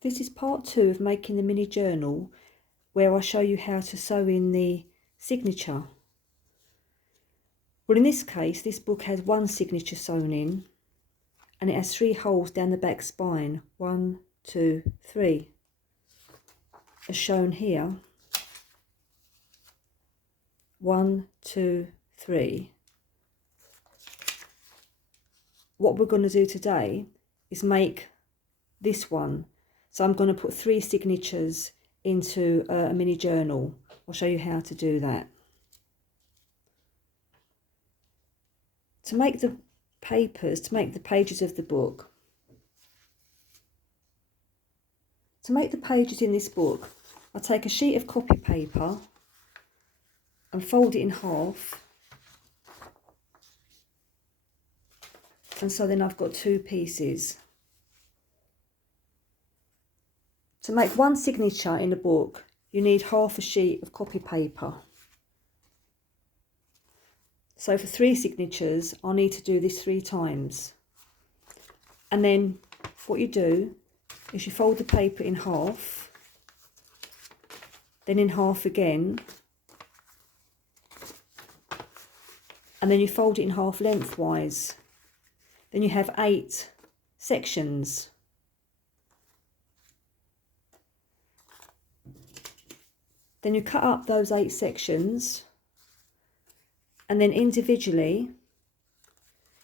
This is part 2 of making the mini journal, where I show you how to sew in the signature. Well, in this case, this book has one signature sewn in, and it has 3 holes down the back spine. 1, 2, 3. As shown here. 1, 2, 3. What we're going to do today is make this one. So I'm going to put 3 signatures into a mini journal. I'll show you how to do that. To make the papers, to make the pages of the book. To make the pages in this book, I take a sheet of copy paper and fold it in half. And so then I've got 2 pieces. To make one signature in a book, you need half a sheet of copy paper. So for 3 signatures, I'll need to do this 3 times. And then what you do is you fold the paper in half, then in half again, and then you fold it in half lengthwise. Then you have 8 sections. Then you cut up those 8 sections, and then individually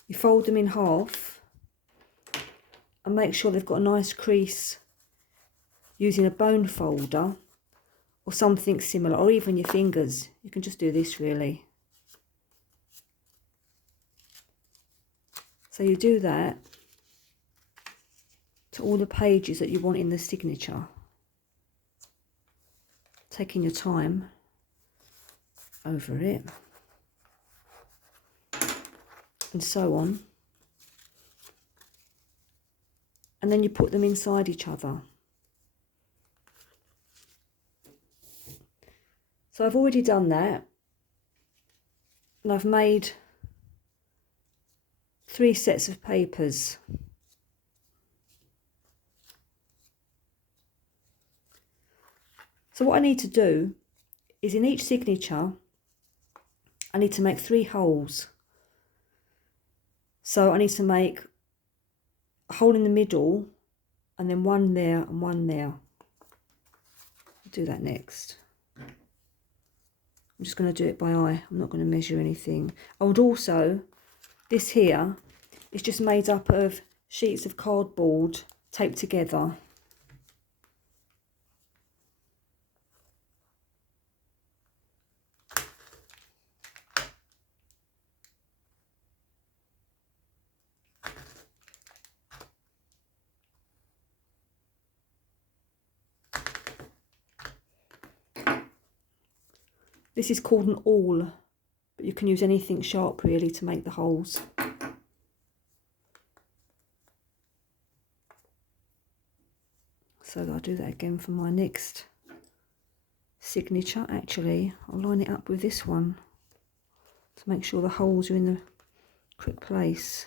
you fold them in half and make sure they've got a nice crease using a bone folder or something similar, or even your fingers. You can just do this really. So you do that to all the pages that you want in the signature. Taking your time over it. And so on. And then you put them inside each other. So I've already done that. And I've made 3 sets of papers. So what I need to do is in each signature, I need to make 3 holes. So I need to make a hole in the middle and then 1 there and 1 there. I'll do that next. I'm just going to do it by eye. I'm not going to measure anything. I would also, this here is just made up of sheets of cardboard taped together. This is called an awl, but you can use anything sharp really to make the holes. So I'll do that again for my next signature. Actually, I'll line it up with this one to make sure the holes are in the correct place.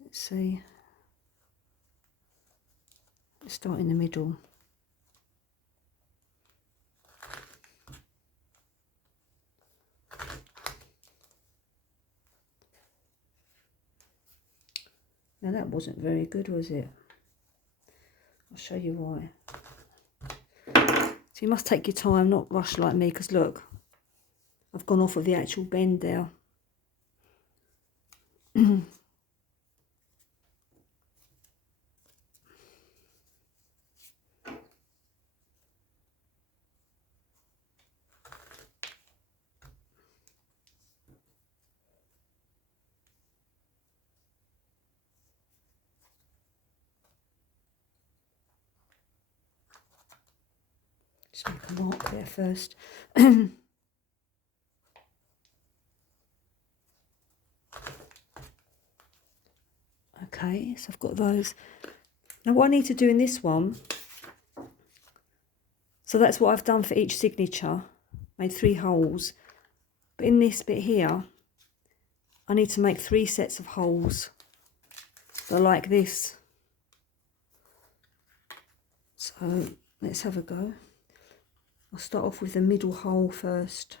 Let's see. Let's start in the middle. Now that wasn't very good, was it? I'll show you why. So you must take your time, not rush like me, because look, I've gone off of the actual bend there. Just make a mark there first. Okay, so I've got those. Now what I need to do in this one, so that's what I've done for each signature, made 3 holes. But in this bit here, I need to make 3 sets of holes. So like this. So let's have a go. I'll start off with the middle hole first,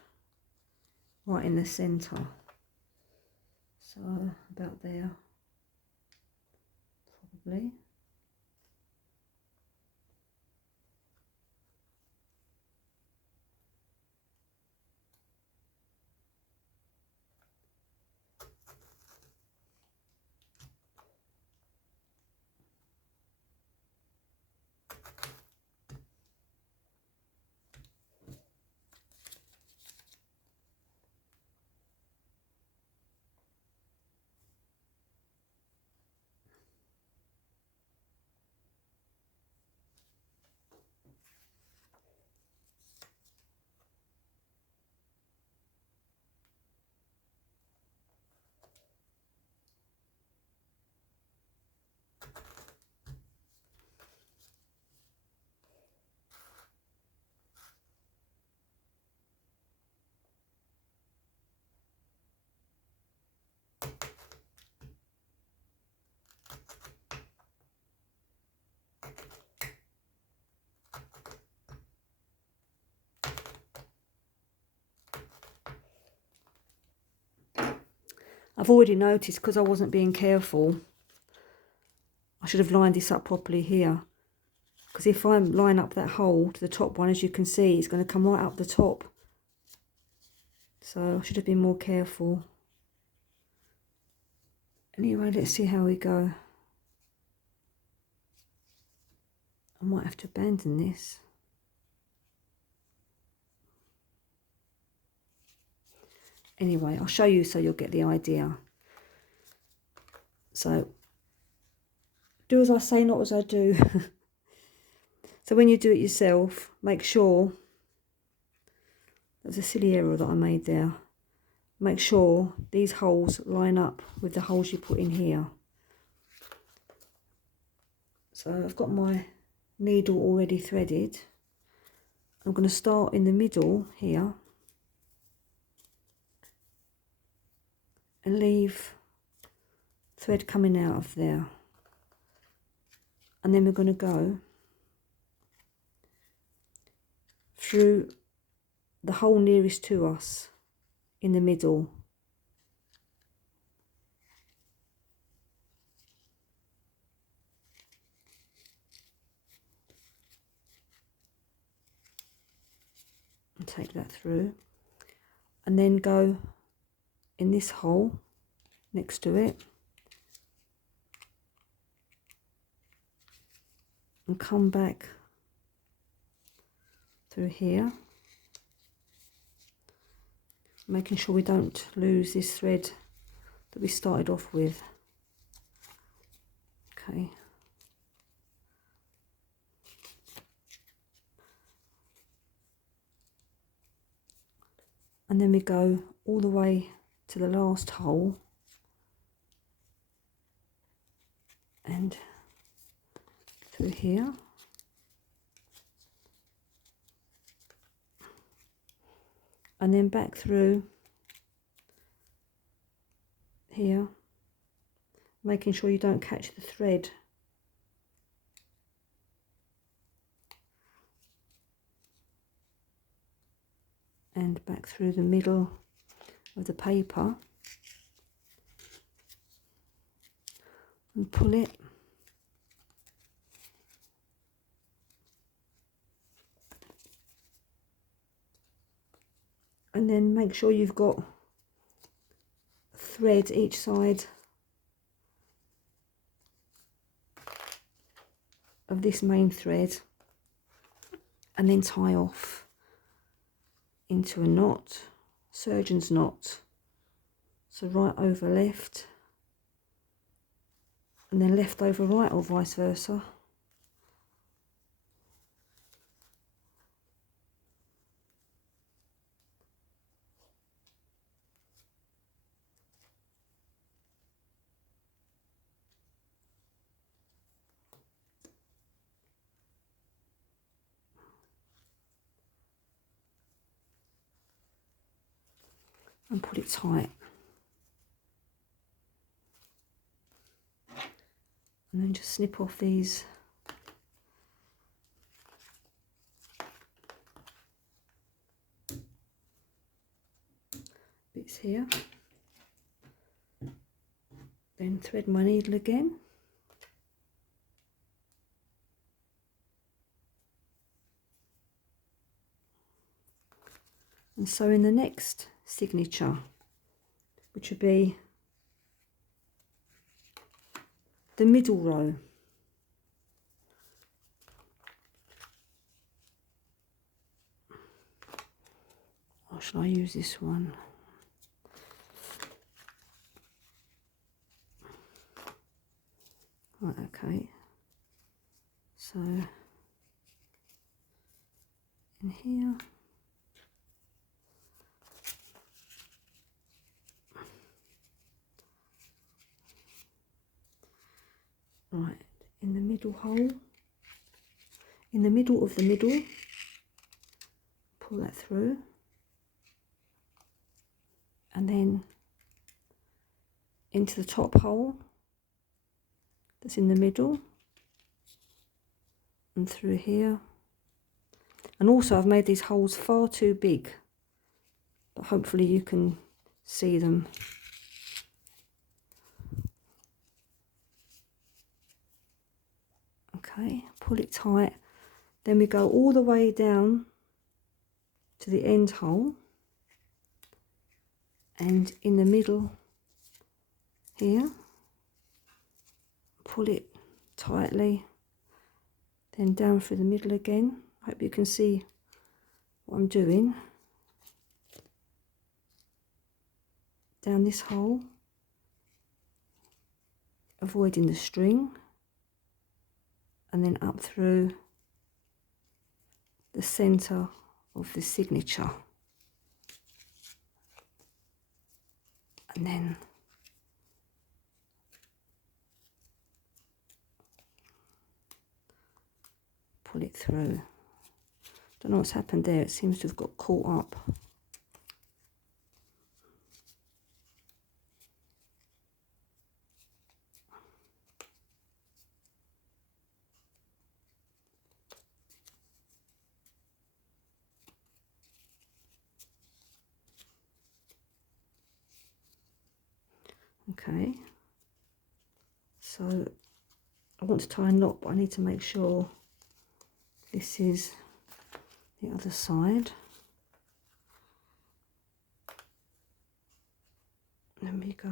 right in the centre. So about there, probably. I've already noticed, because I wasn't being careful, I should have lined this up properly here. Because if I line up that hole to the top one, as you can see, it's going to come right up the top. So I should have been more careful. Anyway, let's see how we go. I might have to abandon this. Anyway, I'll show you so you'll get the idea. So, do as I say, not as I do. So when you do it yourself, make sure, there's a silly error that I made there. Make sure these holes line up with the holes you put in here. So I've got my needle already threaded. I'm going to start in the middle here and leave thread coming out of there, and then we're going to go through the hole nearest to us in the middle, and take that through, and then go in this hole next to it and come back through here, making sure we don't lose this thread that we started off with. Okay. And then we go all the way to the last hole and through here. And then back through here, making sure you don't catch the thread. And back through the middle of the paper and pull it. And then make sure you've got thread each side of this main thread, and then tie off into a knot, surgeon's knot. So right over left, and then left over right, or vice versa. And pull it tight. And then just snip off these bits here. Then thread my needle again. And sew in the next signature, which would be the middle row. Or should I use this one? Right, okay. So in here. Right, in the middle hole, in the middle of the middle, pull that through, and then into the top hole that's in the middle, and through here. And also I've made these holes far too big, but hopefully you can see them. Okay, pull it tight. Then we go all the way down to the end hole, and in the middle here, pull it tightly, then down through the middle again. I hope you can see what I'm doing. Down this hole, avoiding the string, and then up through the centre of the signature, and then pull it through. Don't know what's happened there, it seems to have got caught up. Okay, so I want to tie a knot, but I need to make sure this is the other side. Then we go,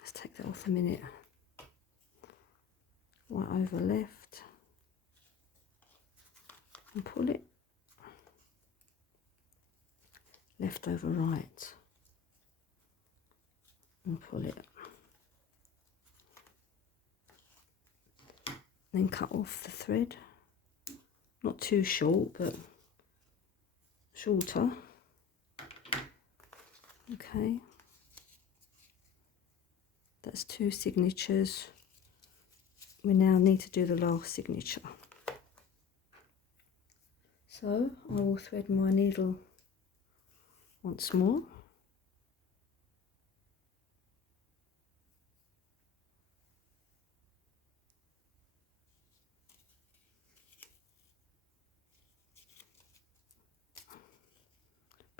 let's take that off a minute. Right over left, and pull it. Left over right, and pull it. Then cut off the thread, not too short, but shorter. Okay, that's 2 signatures. We now need to do the last signature. So I will thread my needle once more.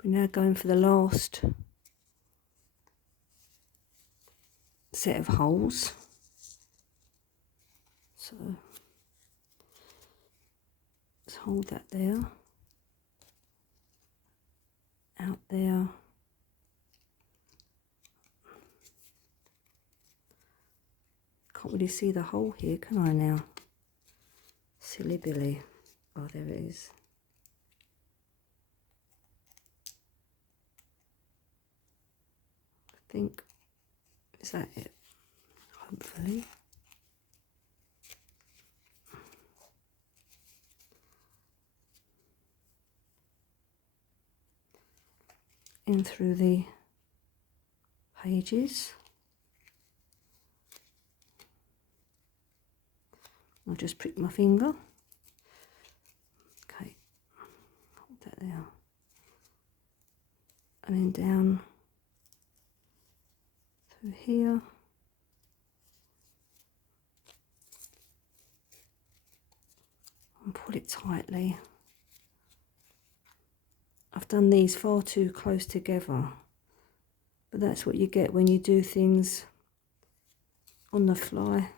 We're now going for the last set of holes. So let's hold that there, out there, can't really see the hole here, can I now? Silly Billy. Oh, there it is. I think, is that it? Hopefully. In through the pages. I'll just prick my finger. Okay, hold that there. And then down through here. And pull it tightly. I've done these far too close together, but that's what you get when you do things on the fly.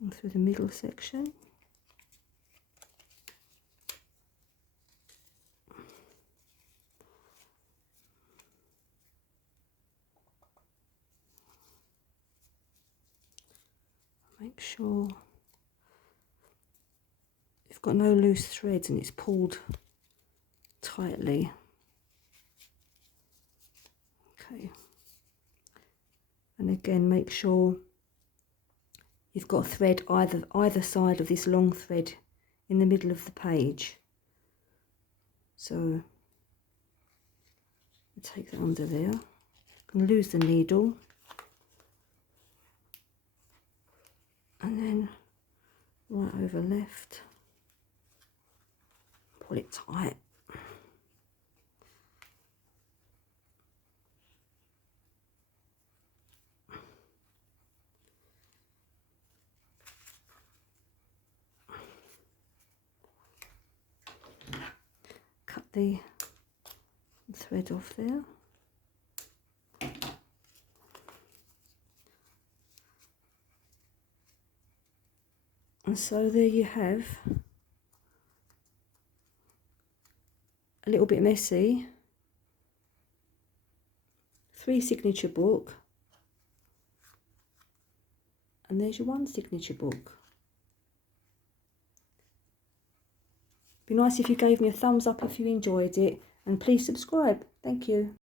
And through the middle section. Make sure you've got no loose threads and it's pulled tightly. Okay. And again, make sure you've got a thread either side of this long thread in the middle of the page. So take that under there. And lose the needle. And then right over left. Pull it tight. Cut the thread off there. And so there you have, a little bit messy, 3 signature book, and there's your 1 signature book. Be nice if you gave me a thumbs up if you enjoyed it, and please subscribe. Thank you.